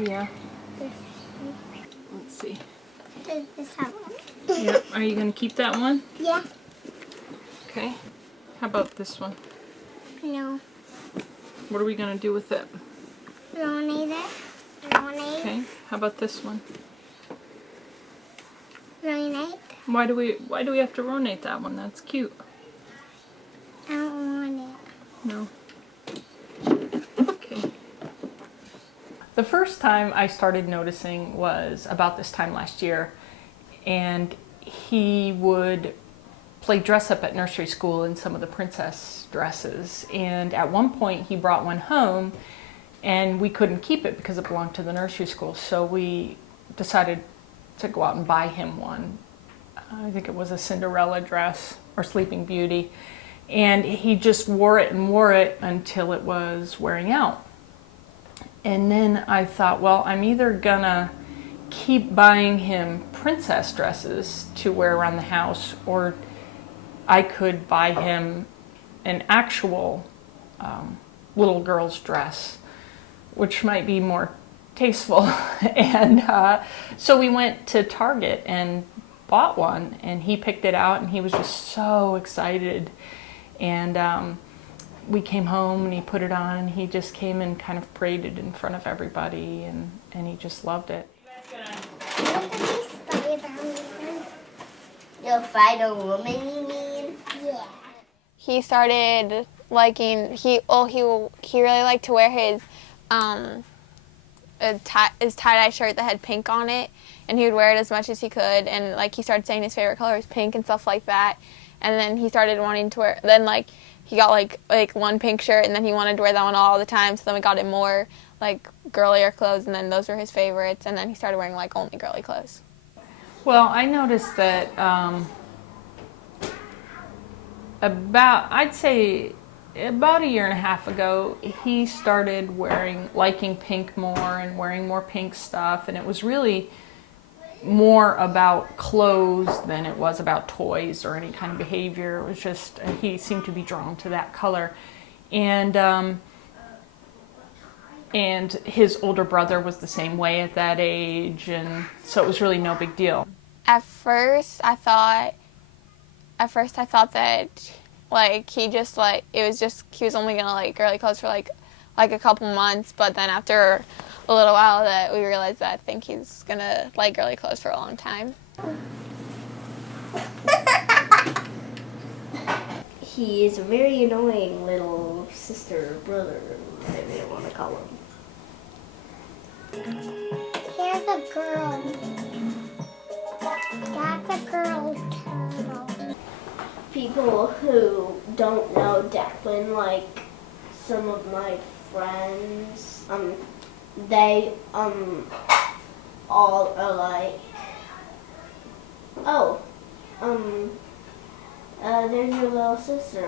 Yeah. This, Let's see. this one. Yeah. Are you going to keep that one? Yeah. Okay. How about this one? No. What are we going to do with it? Donate it. Donate. Okay. How about this one? Donate. Why do we have to ronate that one? That's cute. I don't want it. No. Okay. The first time I started noticing was about this time last year, and he would play dress up at nursery school in some of the princess dresses, and at one point he brought one home and we couldn't keep it because it belonged to the nursery school, so we decided to go out and buy him one. I think it was a Cinderella dress or Sleeping Beauty, and he just wore it and wore it until it was wearing out. And then I thought, well, I'm either gonna keep buying him princess dresses to wear around the house, or I could buy him an actual little girl's dress, which might be more tasteful. And so we went to Target and bought one, and he picked it out and he was just so excited. And we came home and he put it on and he just came and kind of paraded in front of everybody, and he just loved it. You'll fight a woman, you mean? Yeah. He started liking, he really liked to wear his tie-dye shirt that had pink on it, and he would wear it as much as he could, and like he started saying his favorite color was pink and stuff like that. And then he started wanting to wear, then like he got like one pink shirt, and then he wanted to wear that one all the time, so then we got him more like girlier clothes, and then those were his favorites, and then he started wearing like only girly clothes. Well, I noticed that I'd say about a year and a half ago, he started liking pink more and wearing more pink stuff, and it was really more about clothes than it was about toys or any kind of behavior. It was just, he seemed to be drawn to that color. And his older brother was the same way at that age, and so it was really no big deal. At first I thought that like he was only gonna like girly clothes for like a couple months, but then after a little while that we realized that I think he's gonna like girly clothes for a long time. He is a very annoying little sister, brother, whatever you want to call him. Here's a girl. That's a girl turtle. People who don't know Declan, like some of my friends, they all are like, oh, there's your little sister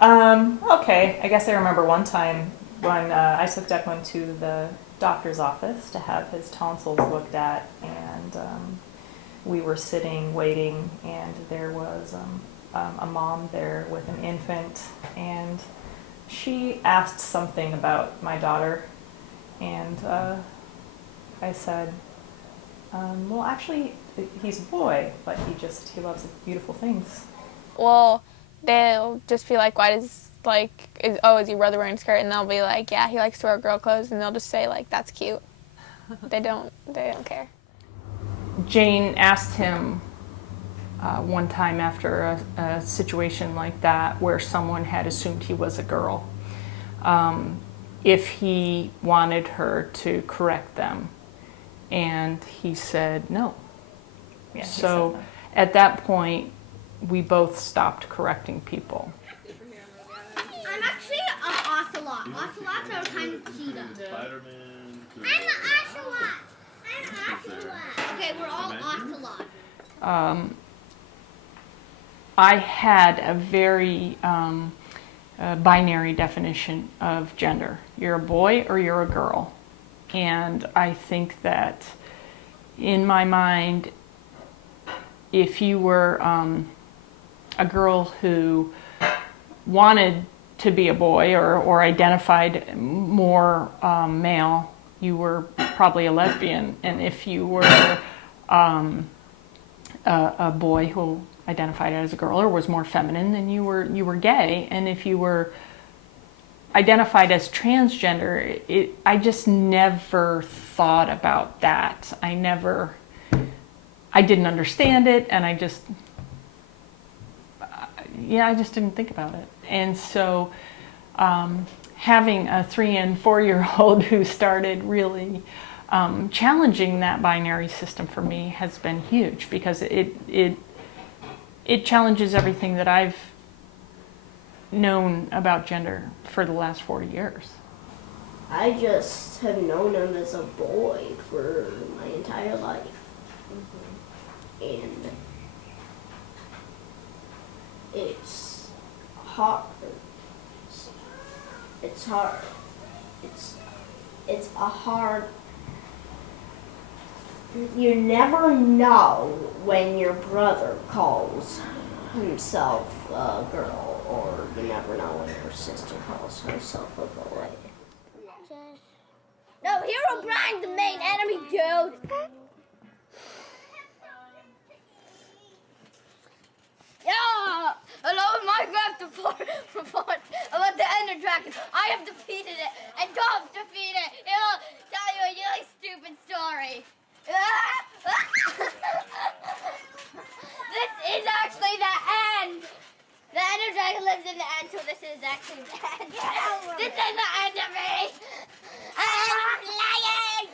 around. Okay, I guess I remember one time when I took Declan to the doctor's office to have his tonsils looked at, and we were sitting waiting, and there was a mom there with an infant, and she asked something about my daughter, and I said, well, actually, he's a boy, but he loves beautiful things. Well, they'll just be like, is your brother wearing a skirt? And they'll be like, yeah, he likes to wear girl clothes, and they'll just say like, that's cute. They don't care. Jane asked him one time after a situation like that where someone had assumed he was a girl, if he wanted her to correct them, and he said no. Yeah, So said no. At that point, we both stopped correcting people. I'm actually an ocelot. Ocelots are kind of cheetah. Spider-Man. I'm an ocelot. I'm an ocelot. Okay, we're all ocelots. I had a very binary definition of gender. You're a boy or you're a girl. And I think that in my mind, if you were a girl who wanted to be a boy or identified more male, you were probably a lesbian, and if you were a boy who identified as a girl or was more feminine, then you were gay. And if you were identified as transgender, I just never thought about that. I didn't understand it, and I just didn't think about it. And so having a 3 and 4-year-old who started really challenging that binary system for me has been huge, because it challenges everything that I've known about gender for the last 40 years. I just have known him as a boy for my entire life. And it's hard. It's hard. It's a hard. You never know when your brother calls himself a girl, or you never know when your sister calls herself a boy. No, Hero Brian's the main enemy, dude. Yeah! Hello, Minecraft report about the Ender Dragon. I have defeated it, and don't defeat it. It'll tell you a really stupid story. This is actually the end. The Ender Dragon lives in the end, so this is actually the end. This is the end of me. I'm lying.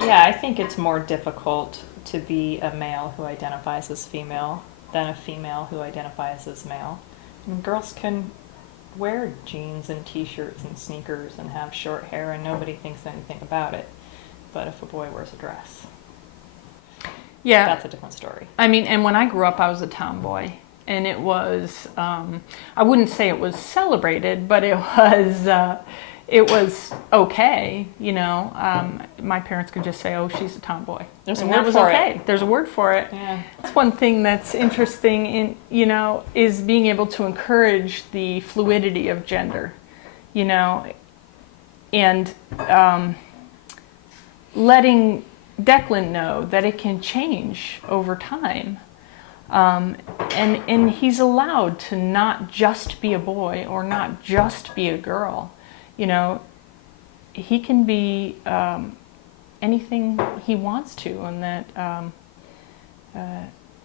Yeah, I think it's more difficult to be a male who identifies as female than a female who identifies as male. I mean, girls can wear jeans and t-shirts and sneakers and have short hair and nobody thinks anything about it. But if a boy wears a dress, Yeah, that's a different story. I mean, and when I grew up, I was a tomboy, and it was, I wouldn't say it was celebrated, but it was okay, you know. My parents could just say, oh, she's a tomboy. There's a And word that was for okay. it. There's a word for it. Yeah. That's one thing that's interesting in, you know, is being able to encourage the fluidity of gender, you know, and letting Declan know that it can change over time. And he's allowed to not just be a boy or not just be a girl. You know, he can be anything he wants to, and that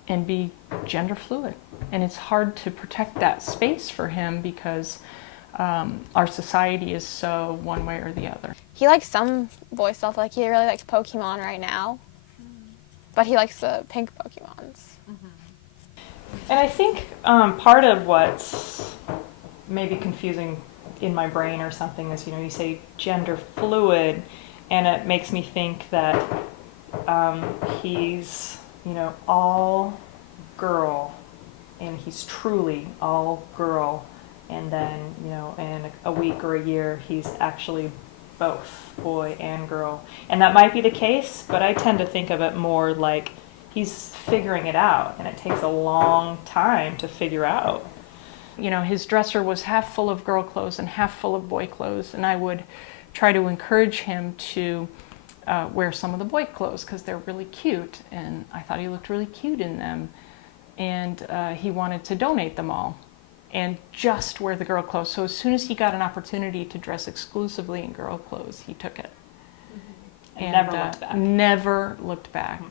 and be gender fluid. And it's hard to protect that space for him because our society is so one way or the other. He likes some boy stuff, like he really likes Pokemon right now, but he likes the pink Pokemons. And I think part of what's maybe confusing in my brain or something is, you know, you say gender fluid, and it makes me think that he's, you know, all girl, and he's truly all girl, and then, you know, in a week or a year, he's actually both boy and girl. And that might be the case, but I tend to think of it more like he's figuring it out, and it takes a long time to figure out. You know, his dresser was half full of girl clothes and half full of boy clothes, and I would try to encourage him to wear some of the boy clothes because they're really cute, and I thought he looked really cute in them, and he wanted to donate them all and just wear the girl clothes. So as soon as he got an opportunity to dress exclusively in girl clothes, he took it. And never looked back. Never looked back.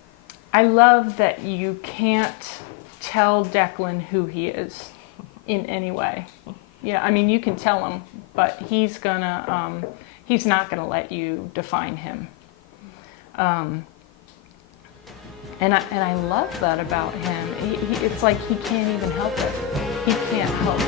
I love that you can't tell Declan who he is in any way. Yeah, I mean, you can tell him, but he's not gonna let you define him. And I love that about him. It's like he can't even help it. He can't help